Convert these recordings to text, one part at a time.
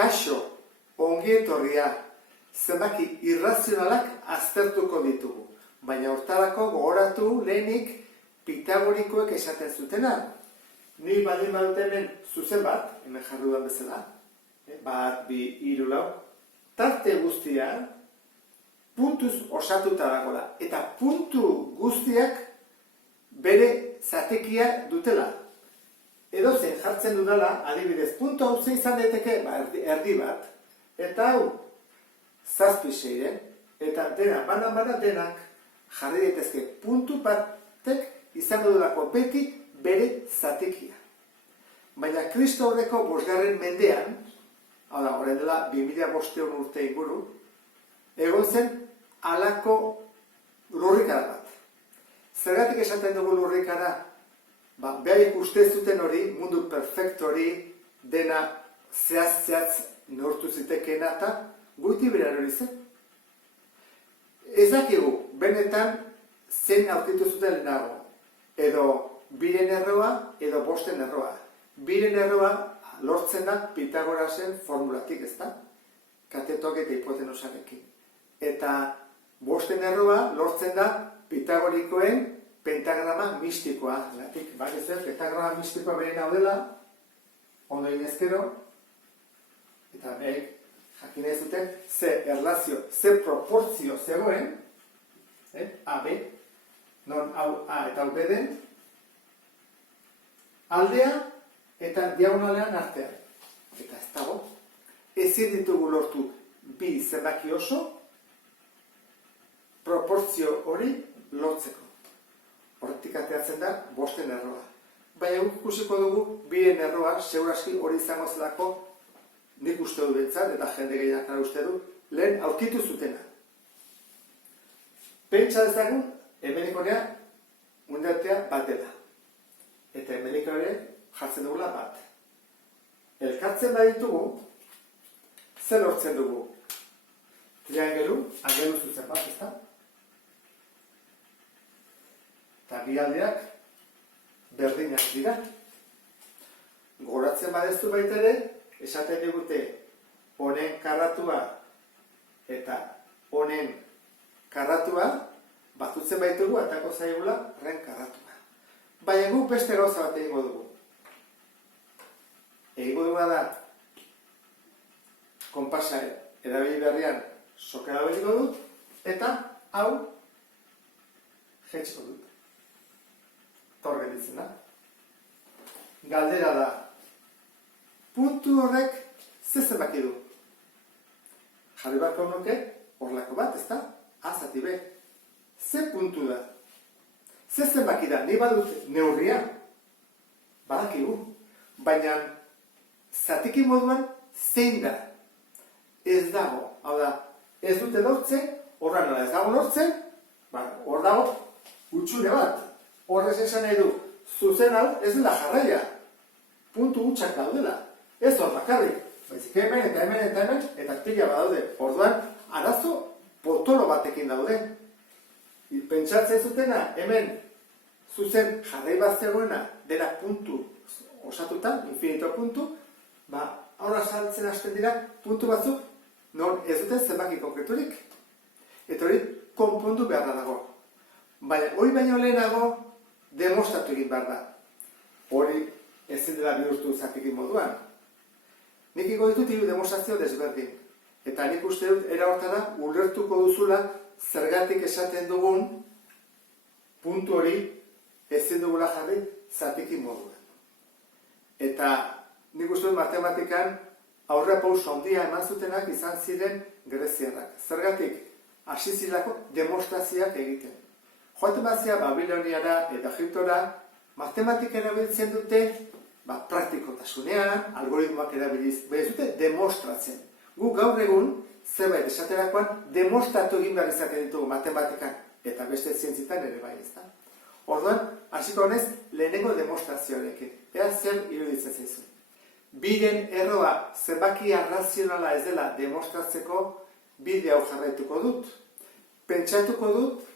kaixo, ongietorria, zenbaki irrazionalak aztertuko ditugu. Baina hortarako gogoratu lehenik pitagorikoek esaten zutena. Ni baldin badut hemen zuzen bat, hemen jarri dudan bezala, 1, 2, 3, 4, tarte guztia puntuz osatuta dagoela. Eta puntu guztiak bere zatekia dutela. Edozein jartzen dudala, adibidez, puntu hau ze izan daiteke, erdi bat, eta hau 7, 6, eta dena, banan denak jarri daitezke puntu batek izango dudalako beti bere zatekia. Baina Kristo aurreko 5. mendean, hau da, orain dela 2500 urte inguru, egon zen halako lurrikara bat. Zergatik esaten dugu lurrikara? Behaiek uste zuten hori, mundu perfektu hori, dena zehatz neurtu zitekeena eta guti beran hori zen. Ez dakigu, benetan zen aurkitu zuten lehenago. Edo 2 erroa, edo 5 erroa. 2 erroa lortzen da Pitagorasen formulatik, ez da? Katetok eta hipotenusarekin. Eta 5 erroa lortzen da Pitagorikoen pentagrama mistikoa. Pentagrama mistikoa bere naudela, ondo inezkero, eta behek jakin nahi zuten, ze erlazio, ze proportzio zegoen, AB, non hau A eta hau B den, aldea eta diagonalean artean. Eta ez dago, ezin ditugu lortu bi zenbaki oso, proportzio hori lortzeko. Horretik ateratzen da 5 erroa. Baina guk ikusiko dugu 2 erroa, seguraski hori izango zelako, nik uste du bentsat, eta jende gehienak uste du, lehen aurkitu zutena. Pentsa dezagun, hemenikorea undatea bat dela. Eta hemenikorea jartzen dugula bat. Elkartzen baditugu, zer lortzen dugu? Triangelu, angelu zuzen bat, ez da? Eta bi aldeak berdinak dira. Goratzen badezu baita ere, esaten digute honen karratua eta honen karratua batutzen baitugu atako zaigula ren karratua. Baina guk beste gauza bat egingo dugu. Egingo duguna da konpasa erabili berrian sokera beliko dut eta hau jetxiko dut. Torre ditzen da. Galdera da, puntu horrek ze zenbaki du? Jarri barko nuke horlako bat, ez da? A zati B. Ze puntu da? Ze zenbaki da? Ni badut neurria? Badakigu. Baina zatiki moduan zein da? Ez dago. Hau da, ez dute lortzen, horra nola ez dago lortzen, hor dago utxune bat. Horrez esan nahi du, zuzen hau ez dela jarraia. Puntu hutsak daudela. Ez hor bakarrik. Baizik hemen eta hemen eta hemen, eta pila badaude. Orduan, arazo potolo batekin daude. Pentsatzen zutena, hemen zuzen jarrai bat zegoena, dela puntu osatuta, infinito puntu, aurra saltzen hasten dira puntu batzuk, non ez duten zenbaki konkreturik. Eta hori konpondu beharra dago. Baina hori baino lehenago, demostratu egin behar da. Hori ezin dela bihurtu zatiki moduan. Nik iko ditut hiru demostrazio desberdin. Eta nik uste dut era hortara ulertuko duzula zergatik esaten dugun puntu hori ezin dugula jarri zatiki moduan. Eta nik uste dut matematikan aurrera pauso handia eman zutenak izan ziren greziarrak. Zergatik hasi zirelako demostrazioak egiten. Joaten bazia Babiloniara eta Egiptora, matematika erabiltzen dute, praktikotasunean, algoritmoak erabiliz, behar dute demostratzen. Gu gaur egun, zerbait esaterakoan, demostratu egin behar izaten ditugu matematikan, eta beste zientzitan ere bai ez da. Orduan, hasiko honez, lehenengo demostrazioarekin. Ea zer iruditzen zaizu. 2 erroa zenbaki arrazionala ez dela demostratzeko bide hau jarraituko dut. Pentsatuko dut,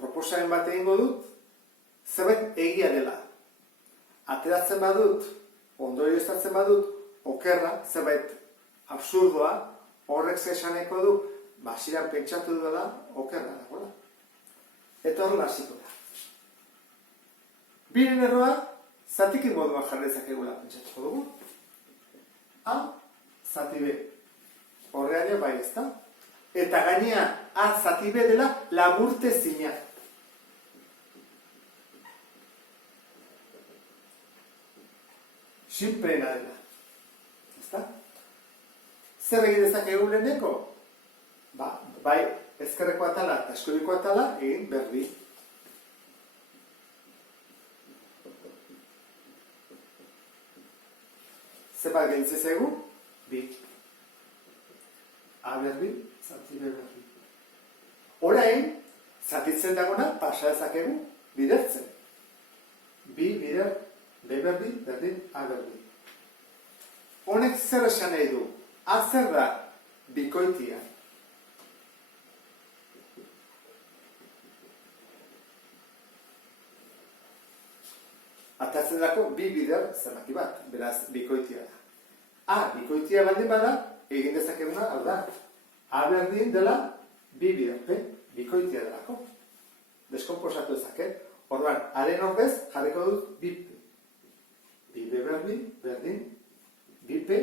proposamen bat egingo dut, zerbait egia dela. Ateratzen badut, ondorioztatzen badut, okerra, zerbait absurdoa, horrek zesaneko du, basiran pentsatu duela, okerra dagoela. Eta horrela hasiko da. Biren erroa, zatiki moduan jarrezakegula pentsatuko dugu. A, zati B. Horrean bai ez da. Eta gainea, A zati B dela laburte zina. Sinplena dela. Ezta? Zer egin dezakegu leheneko? Bai, ezkerreko atala eta eskuineko atala egin berbi. Zenbat gehitzen zaigu? Bi. A berbi, zati B berbi. Orain, zatitzen dagona pasa dezakegu bidertzen. Bi bider, B berbi, berdin, A berbi. Honek zer esan nahi du? A zer da bikoitia. Atatzen dako bi bider zenbaki bat, beraz bikoitia da. A bikoitia baldin bada, egin dezakeguna, hau da. A berdin dela bi bider, bikoitia delako. Deskomposatu dezake. Orduan, haren ordez jarriko dut bi P. Bi B berbi, berdin, bi P,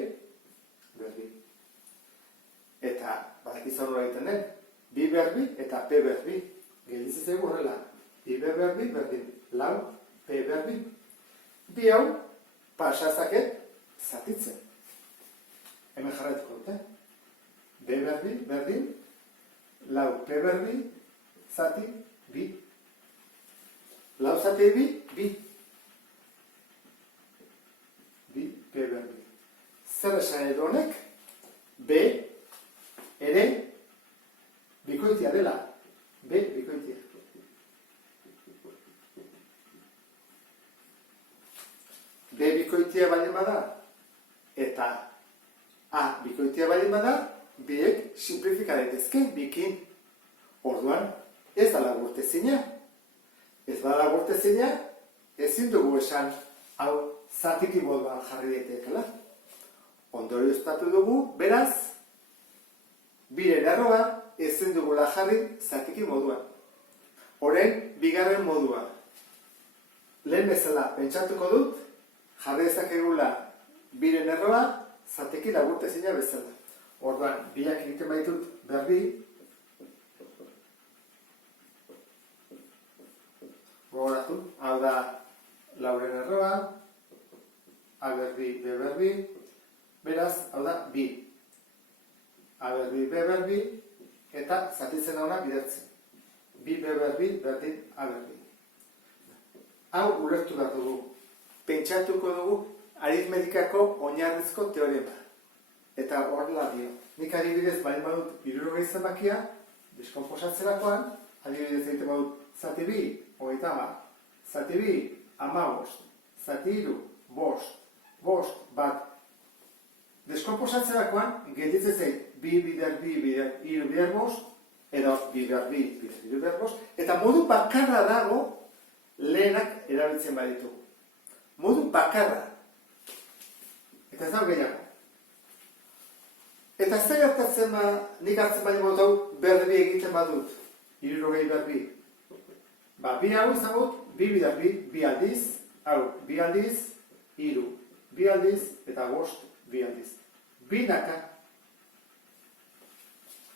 berbi. Eta, badakiz horrela egiten den, bi berbi eta P berbi. Gelditzen zaigu horrela. Bi B berbi, berdin, lau, P berbi. Bi hau, pasazaket, zatitzen. Hemen jarraituko dute. B berbi, berdin, lau P berbi, zati, bi. Lau zati bi, bi. Bi, P berbi. Zer esan edo honek? B, ere, bikoitia dela. B, bikoitia. B bikoitia baldin bada, eta A bikoitia baldin bada, biek simplifika daitezke, bikin. Orduan, ez da laburtezina. Ez da laburtezina, ezin dugu esan, hau zatiki moduan jarri daitekela. Ondorioztatu dugu, beraz, biren erroa ezin dugula jarri zatiki moduan. Orain, bigarren modua. Lehen bezala pentsatuko dut, jarri dezakegula biren erroa, zatiki laburtezina bezala. Orduan, biak egiten baitut berbi, gogoratu, hau da lauren erroa, A berbi, B berbi, beraz, hau da bi. A berbi, B berbi, eta zatitzen dauna bidertzen. Bi B berbi, berdin, A berbi. Hau ulertu behar dugu. Pentsatuko dugu aritmetikako oinarrizko teorema. Eta horrela dio. Nik adibidez baldin badut 60 zenbakia, deskonposatzerakoan, adibidez egiten badut zati bi, 30, zati bi, 15, zati hiru, 5, 5, bat. Deskonposatzerakoan, gelditzen zait, bi bider, hiru bider 5, edo bi bider, hiru bider 5, eta modu bakarra dago lehenak erabiltzen baditu. Modu bakarra. Eta ez dago gehiago. Eta zer gertatzen nik hartzen bali botau berbi egiten badut. 60 berbi. Bi hau izango dut, bi bider, bi aldiz, hau, bi aldiz, hiru, bi aldiz, eta 5, bi aldiz. Binaka.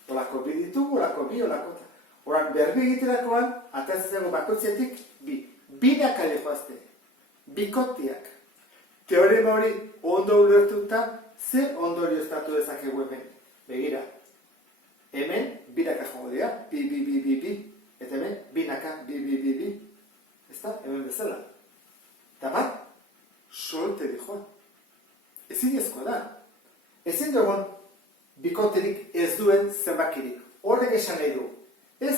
Olako bi ditugu, olako bi, olako ta. Horak berbi egiterakoan, atatzen bakoitzetik, bi. Binaka lehoazte. Bikotiak. Teorema hori ondo ulertuta, zer ondorioztatu dezakegu hemen. Begira. Hemen, binaka jongo dira, bi. Eta hemen, binaka, bi. Ezta? Hemen bezala. Eta bat, solte dijoan. Ezin ezkoa da. Ezin dugun, bikoterik ez duen zenbakirik. Horrek esan nahi du. Ez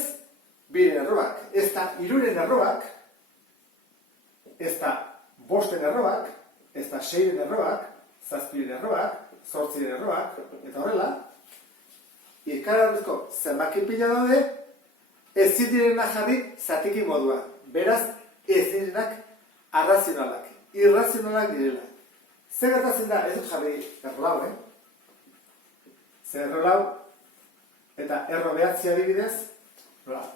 biren erroak, ez da hiruren erroak, ez da bosten erroak, ez da seiren erroak, zazpiren erroak, zortziren erroak, eta horrela, ikarazko zenbaki pila daude, ez direna jarri zatiki modua. Beraz, ez direnak arrazionalak, irrazionalak direla. Zer gertatzen da, ez dut jarri erlau, Ze erro lau eta erro behatzi adibidez,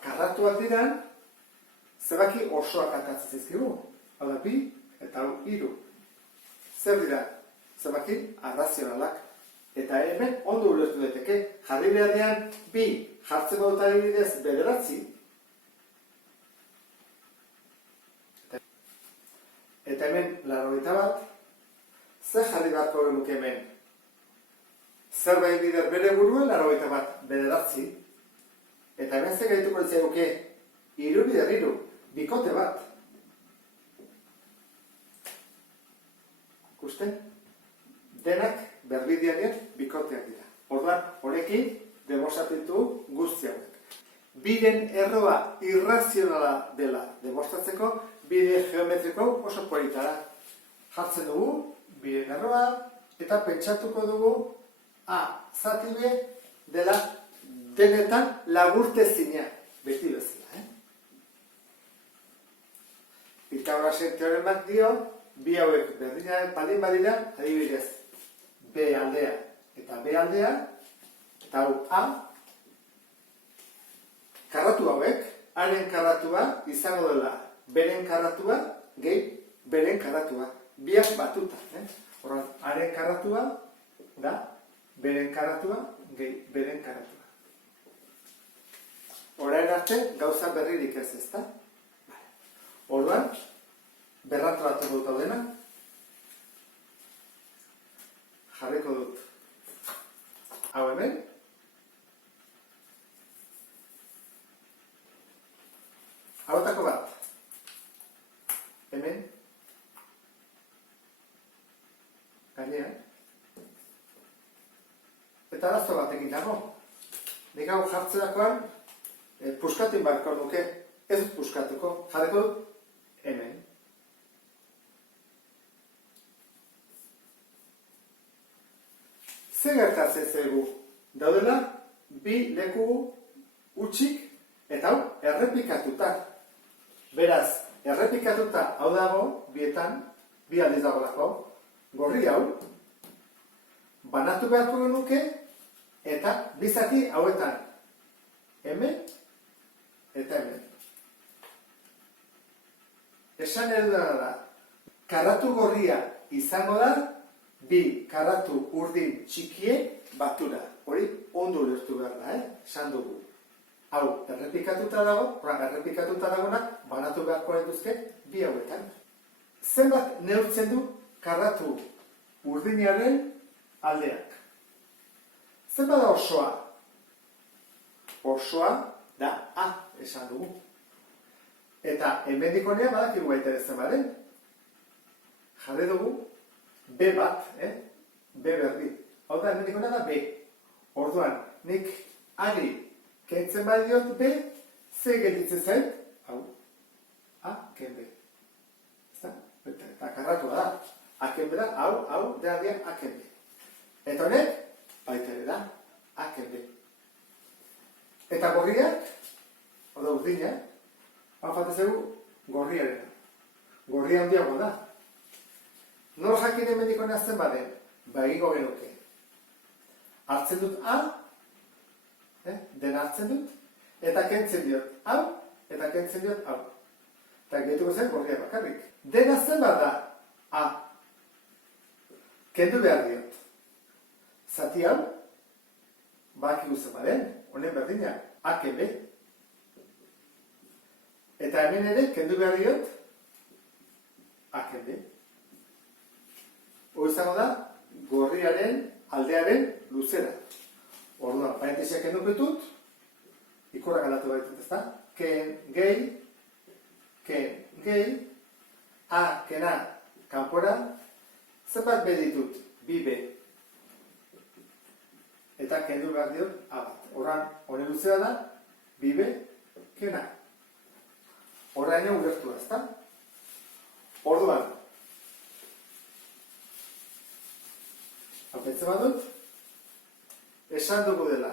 karratuak diran, zenbaki osoak atatzen zizkigu. Hau da, 2 eta 3. Zer dira? Zenbaki arrazionalak. Eta hemen ondo ulertu daiteke, jarri beharrean 2 jartzen dut adibidez 9. Eta hemen 81, zer jarri beharko genuke hemen? Zerbait bider bere buruen 81, 9. Eta hemen zer gaituko ditzaiguke, 3 bider 3, bikote bat. Ikusten? Denak berbidianean bikoteak dira. Orduan, honekin demostratu guzti hauek. Biren erroa irrazionala dela demostratzeko, bide geometriko oso polita da. Jartzen dugu, biren erroa, eta pentsatuko dugu, zati B dela denetan laburtezina. Beti bezala, Pitagorasen teoremak dio, bi hauek berdina baldin badira, adibidez, B aldea eta B aldea, eta hau A, karratu hauek, haren karratua izango dela beren karratua gehi beren karratua. Biak batuta. Horren, haren karratua da beren karratua gehi beren karratua. Orain arte gauza berririk ez ezta? Orduan, berrantolatu dut hau dena, jarriko dut hau hemen, hautako bat, hemen, gainean, eta arazo batekin dago. Nik hau jartzerakoan, puskatu inbarko nuke, ez dut puskatuko, jarriko dut hemen. Zer gertatzen zaigu? Daudela, bi leku utxik eta hau errepikatuta. Beraz, errepikatuta hau dago, bietan, bi aldiz dagoelako, gorri hau, banatu beharko genuke eta bizati hauetan. Hemen eta hemen. Esan edudana da, karratu gorria izango da, bi karratu urdin txikie batura. Hori ondo ulertu behar da, esan dugu. Hau, errepikatuta dago, errepikatuta dagoenak, banatu beharko dituzke bi hauetan. Zenbat neurtzen du karratu urdinaren aldeak? Zenbat da osoa? Osoa da A, esan dugu. Eta hemendik honea badakigu baiterezen baden. Jarri dugu B bat, B berdi. Hau da, hemendik honea da B. Orduan, nik ari kentzen bai diot B, ze gelditzen zait? Hau, A, ken B. Eta karratua da. A, ken B da, hau, da dian A, ken B. Eta honek, baitere da, A, ken B. Eta gorriak, oda urdinak, hau fatezegu gorriaren. Gorria handiago da. Nor jakin hemendik honea zen baden? Egingo genuke. Hartzen dut A, dena hartzen dut, eta kentzen diot hau, eta kentzen diot hau. Eta gehiatuko zen gorria bakarrik. Dena zen bat da A. Kendu behar diot. Zati hau, baki guzen baden, honen berdina, A ken B. Eta hemen ere, kendu behar diot, A ken B. Hori izango da, gorriaren aldearen luzera. Orduan, parentesiak kenduko ditut, ikurrak aldatu baitut, ezta? Ken gehi, A, kena, kanpora, zenbat B ditut, bi B. Eta kendu behar diot, A bat. Orduan, hori luzera da, bi B, kena. Horraino ulertu da, ezta? Orduan, haupetzen badut, esan dugu dela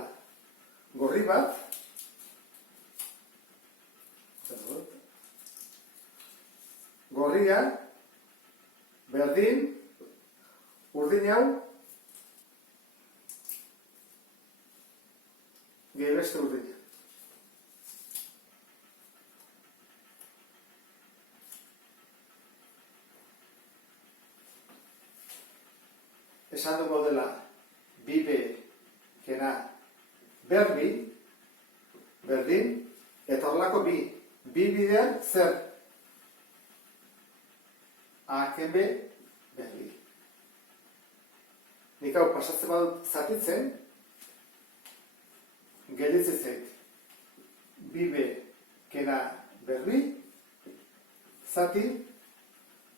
gorri bat, gorria, berdin, urdin hau, beste urdina. Esan dugu dela, bibe, kena, berbi, berdin, eta horrelako bi. Bi bidean zer? Akebe, berbi. Nik hau pasatzen badut zatitzen, gelditzen zait. Bibe, kena, berbi, zati,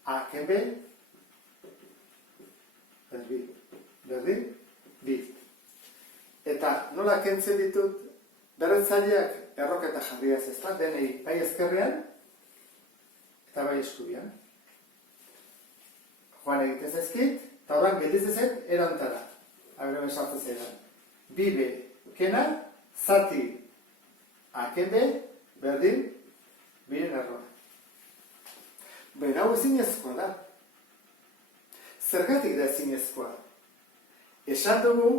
akebe, berbi, berdin, bi. Eta nola kentzen ditut berrentzaileak erroketa jarriaz ez da, denei bai ezkerrean eta bai eskubian. Joan egiten zaizkit, eta horren gelditzen zen erantara. Agremen sartzen zaidan. Bibe, kena, zati, akebe, berdin, biren erroa. Baina hau ezinezkoa da. Zergatik da ezinezkoa? Esan dugu,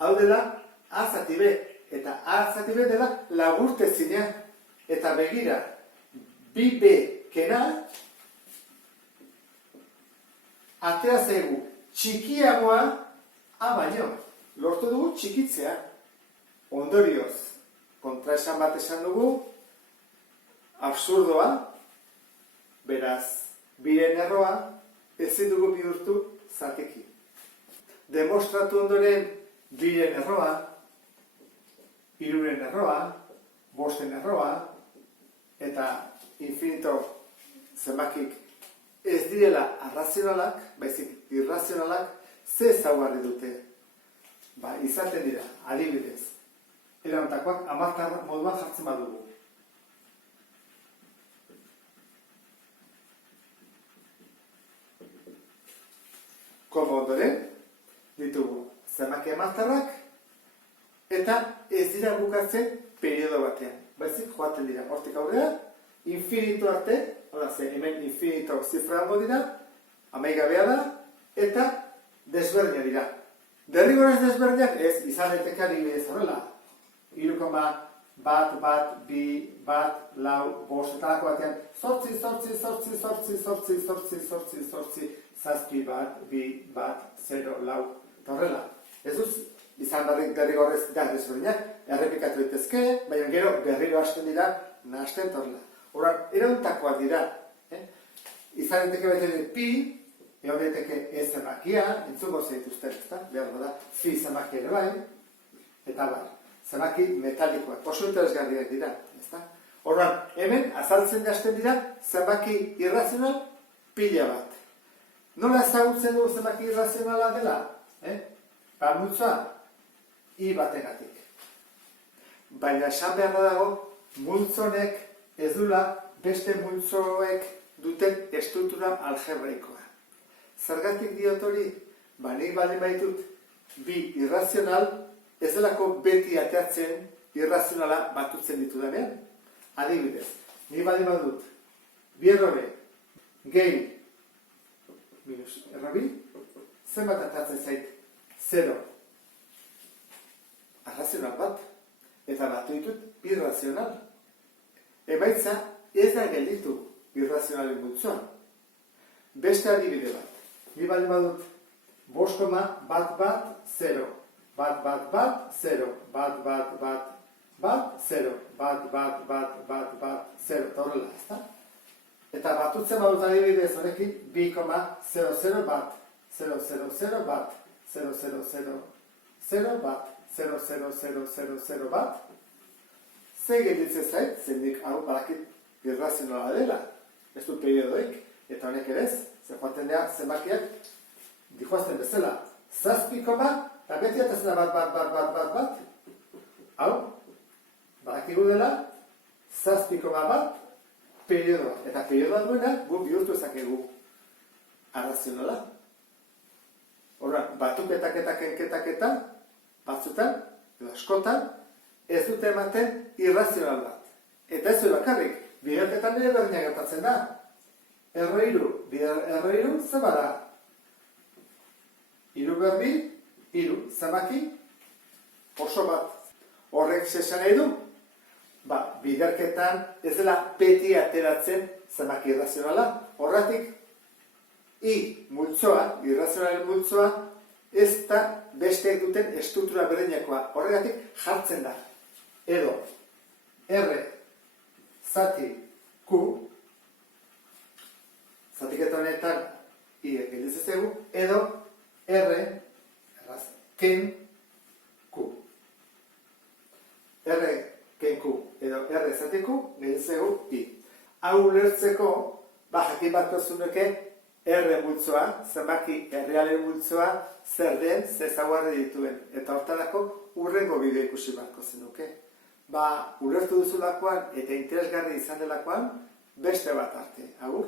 hau dela A zati B, eta A zati B dela laburtezina. Eta begira, bibe, kena, atea zaigu txikiagoa A baino. Lortu dugu txikitzea. Ondorioz, kontraesan bat esan dugu, absurdoa, beraz, biren erroa, ezin dugu bihurtu zateki. Demostratu ondoren biren erroa, hiruren erroa, bosten erroa, eta infinito zenbakik ez direla arrazionalak, baizik irrazionalak, ze ezaugarri dute. Izaten dira, adibidez, erantakoak hamarkar moduan jartzen badugu. Komo ondoren, ditugu zenbaki hamarkarrak, eta ez dira bukatzen periodo batean. Baizik joaten dira, hortik aurrera, infinito arte, hemen infinito zifra hango dira, amaigabea da, eta desberdina dira. Derrigorez desberdinak ez, izan daiteke adibidez horrela. 3,1, bi, lau, bost, eta lako batean, zortzi, zazpi, bi, 0, lau, eta horrela. Ez duz, izan derrigorez desberdinak, errepikatu daitezke, baina gero berriro hasten dira, nahasten horrela. Horan, erauntakoak dira. Izan daiteke bete pi, egon daiteke ez zenbakia, entzungo zeituzten, ezta? Behar da, fi zenbaki ere bai, eta bai, zenbaki metalikoak, oso interesgarriak dira, ezta? Horran, hemen azaltzen hasten dira zenbaki irrazional pila bat. Nola ezagutzen dugu zenbaki irrazionala dela? Multzoa, I bategatik. Baina esan behar dago, multzonek ez dula beste multzoek duten estruktura algebraikoa. Zergatik diot hori? Nik baldin baitut bi irrazional, ez delako beti ateatzen irrazionala batutzen ditudanean. Adibidez, nik baldin badut bi errore, gehi, minus errobi, zenbat ateatzen zait? 0. Arrazional bat, eta batu ditut irrazional. Emaitza ez da gelditu irrazionalen multzoan. Beste adibide bat. Ni baldin badut 5,1, 0, 0, 0, eta horrela, ezta? Eta batutzen badut adibidez honekin 2,00 bat, 0,00 bat, 0,000 bat, 0,0000 bat, ze gelditzen zait, zendik hau badakit irrazionala dela, ez du periodoik, eta honek ere ez, zer joaten dira zenbakiak dihoazten bezala. 7, eta beti atatzen da bat. Hau, badakigu dela, 7,1 periodoa. Eta periodoa duena, gu bihurtu ezakegu arrazionala. Horra, batuk-ketak-eta, batzutan, edo askotan, ez dute ematen irrazional bat. Eta ez du bakarrik, bigarketan ere berdina gertatzen da. Erroiru, ze bada? Hiru berbi, hiru, zenbaki, oso bat. Horrek zesan nahi du? Biderketan ez dela beti ateratzen zenbaki irrazionala. Horregatik, multzoa, irrazionalen multzoa, ez da besteek duten estruktura berdinekoa. Horregatik jartzen da. Edo, R zati Q, zatiketa honetan I gelditzen zaigu, edo R ken Q. R ken Q edo R zati Q gelditzen zaigu I. Hau ulertzeko, jakin bat zuneke R multzoa, zenbaki errealen multzoa, zer den, ze ezaugarri dituen. Eta hortarako hurrengo bideo ikusi beharko zenuke. Ulertu duzulakoan eta interesgarri izan delakoan, beste bat arte. Agur?